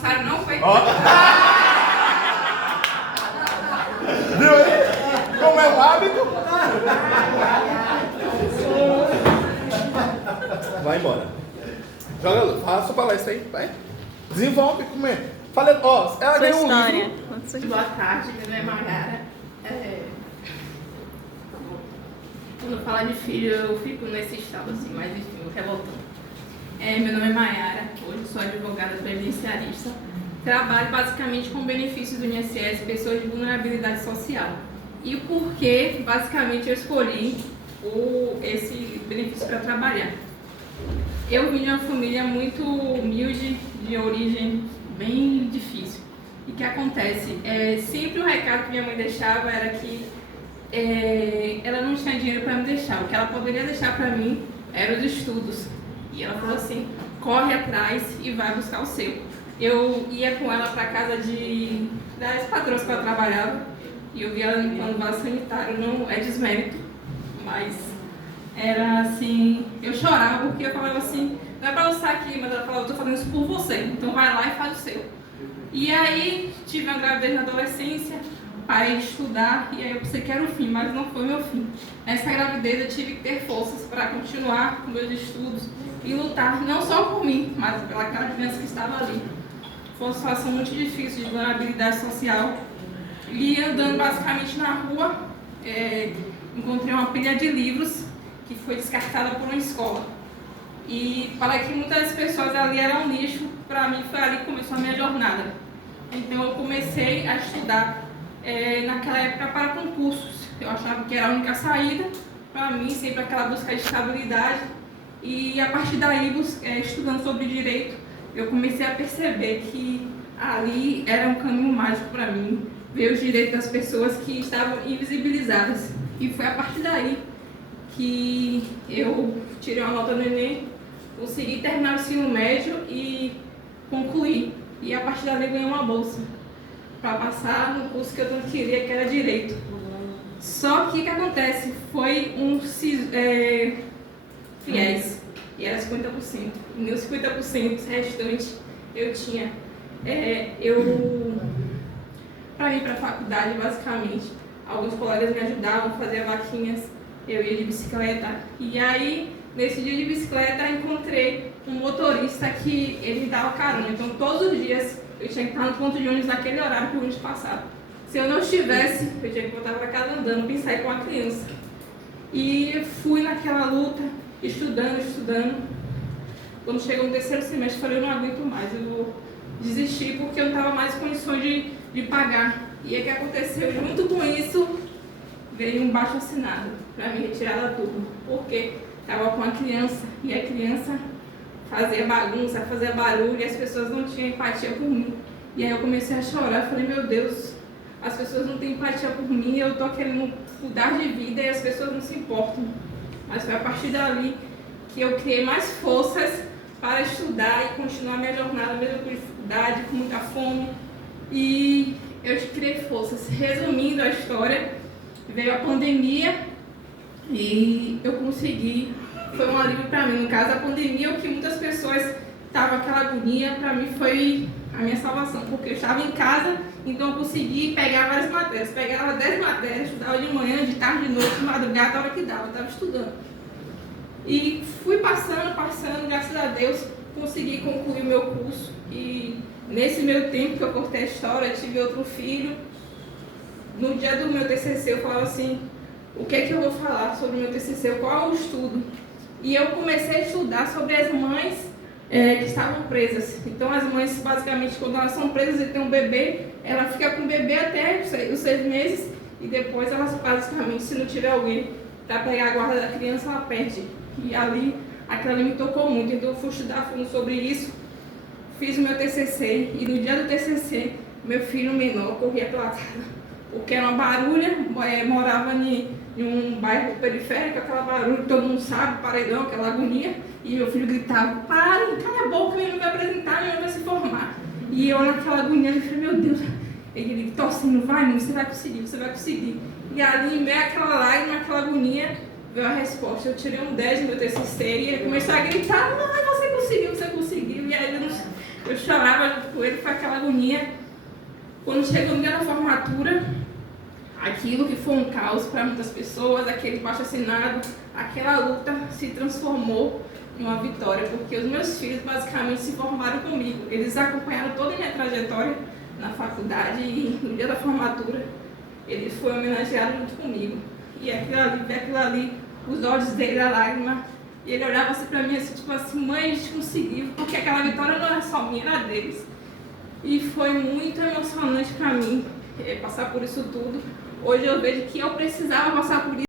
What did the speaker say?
bagunçaram, não foi? Ó. Viu aí? Como é o hábito? Vai embora. Joga luz. Fala sua palestra aí, vai. Desenvolve, como é? Fala, ó, ela ganhou um livro. Boa tarde, meu nome é Mayara. Quando fala de filho, eu fico nesse estado assim, mas enfim, revoltando. Meu nome é Mayara, hoje sou advogada previdenciarista. Trabalho basicamente com benefícios do INSS, pessoas de vulnerabilidade social. E o porquê, basicamente, eu escolhi esse benefício para trabalhar. Eu vim de uma família muito humilde, de origem bem difícil. E o que acontece? Sempre o recado que minha mãe deixava era que ela não tinha dinheiro para me deixar. O que ela poderia deixar para mim eram os estudos. E ela falou assim, corre atrás e vai buscar o seu. Eu ia com ela para casa das patroas que ela trabalhava e eu via ela limpando vaso sanitário. Não é desmérito, mas era assim, eu chorava porque eu falava assim, não é para eu estar aqui, mas ela falava, eu estou fazendo isso por você, então vai lá e faz o seu. E aí tive uma gravidez na adolescência, parei de estudar e aí eu pensei que era o fim, mas não foi meu fim. Nessa gravidez eu tive que ter forças para continuar com meus estudos e lutar não só por mim, mas pelaquela criança que estava ali. Foi uma situação muito difícil de vulnerabilidade social. E andando basicamente na rua, encontrei uma pilha de livros que foi descartada por uma escola. E para que muitas pessoas ali eram um lixo, para mim foi ali que começou a minha jornada. Então eu comecei a estudar naquela época para concursos. Eu achava que era a única saída para mim, sempre aquela busca de estabilidade. E a partir daí, estudando sobre direito, eu comecei a perceber que ali era um caminho mágico para mim, ver os direitos das pessoas que estavam invisibilizadas. E foi a partir daí que eu tirei uma nota no Enem, consegui terminar o ensino médio e concluí. E a partir dali ganhei uma bolsa para passar no curso que eu tanto queria, que era Direito. Só que o que acontece? Foi fiéis, e era 50%. E meus 50% restante eu tinha. Para ir para a faculdade, basicamente, alguns colegas me ajudavam, fazia vaquinhas, eu ia de bicicleta. E aí, nesse dia de bicicleta, encontrei um motorista que ele me dava carona. Então, todos os dias, eu tinha que estar no ponto de ônibus naquele horário que o ônibus passava. Se eu não estivesse, eu tinha que voltar para casa andando, pensar em com a criança. E fui naquela luta, estudando. Quando chegou no terceiro semestre, eu falei, eu não aguento mais, eu vou desistir porque eu não estava mais em condições de pagar. E aí o que aconteceu? Junto com isso, veio um baixo assinado para me retirar da turma. Porque estava com a criança e a criança fazia bagunça, fazia barulho e as pessoas não tinham empatia por mim. E aí eu comecei a chorar, falei, meu Deus, as pessoas não têm empatia por mim, eu estou querendo mudar de vida e as pessoas não se importam. Mas foi a partir dali que eu criei mais forças para estudar e continuar minha jornada, mesmo com dificuldade, com muita fome. E eu criei forças. Resumindo a história, veio a pandemia e eu consegui, foi um alívio para mim. No caso, a pandemia, o que muitas pessoas estavam aquela agonia, para mim foi a minha salvação, porque eu estava em casa, então eu consegui pegar várias matérias. Pegava 10 matérias, estudava de manhã, de tarde, de noite, de madrugada, a hora que dava, eu estava estudando. E fui passando, graças a Deus, consegui concluir o meu curso. E nesse meio tempo que eu cortei a história, eu tive outro filho. No dia do meu TCC, eu falava assim, o que é que eu vou falar sobre o meu TCC, qual é o estudo? E eu comecei a estudar sobre as mães que estavam presas. Então, as mães, basicamente, quando elas são presas e tem um bebê, ela fica com o bebê até os 6 meses e depois elas, basicamente, se não tiver alguém para pegar a guarda da criança, ela perde. E ali, aquilo ali me tocou muito. Então, eu fui estudar fundo sobre isso, fiz o meu TCC e no dia do TCC, meu filho menor corria pela casa, porque era uma barulha, morava em um bairro periférico, aquela barulho que todo mundo sabe, paredão, aquela agonia, e meu filho gritava, parem, cala a boca, meu irmão vai apresentar, meu irmão vai se formar. E eu naquela agonia, eu falei, meu Deus, ele torcendo, vai, não, você vai conseguir. E ali, em meio àquela lágrima, aquela agonia, veio a resposta. Eu tirei um 10 no meu TCC e ele começou a gritar, mãe, você conseguiu. E aí Eu chorava junto com ele, foi aquela agonia. Quando chegou no dia da formatura, aquilo que foi um caos para muitas pessoas, aquele baixo-assinado, aquela luta se transformou em uma vitória, porque os meus filhos basicamente se formaram comigo. Eles acompanharam toda a minha trajetória na faculdade e no dia da formatura ele foi homenageado junto comigo. E aquilo ali, os olhos dele, a lágrima, e ele olhava assim pra mim, assim, tipo assim, mãe, a gente conseguiu, porque aquela vitória não era só minha, era deles. E foi muito emocionante pra mim passar por isso tudo. Hoje eu vejo que eu precisava passar por isso.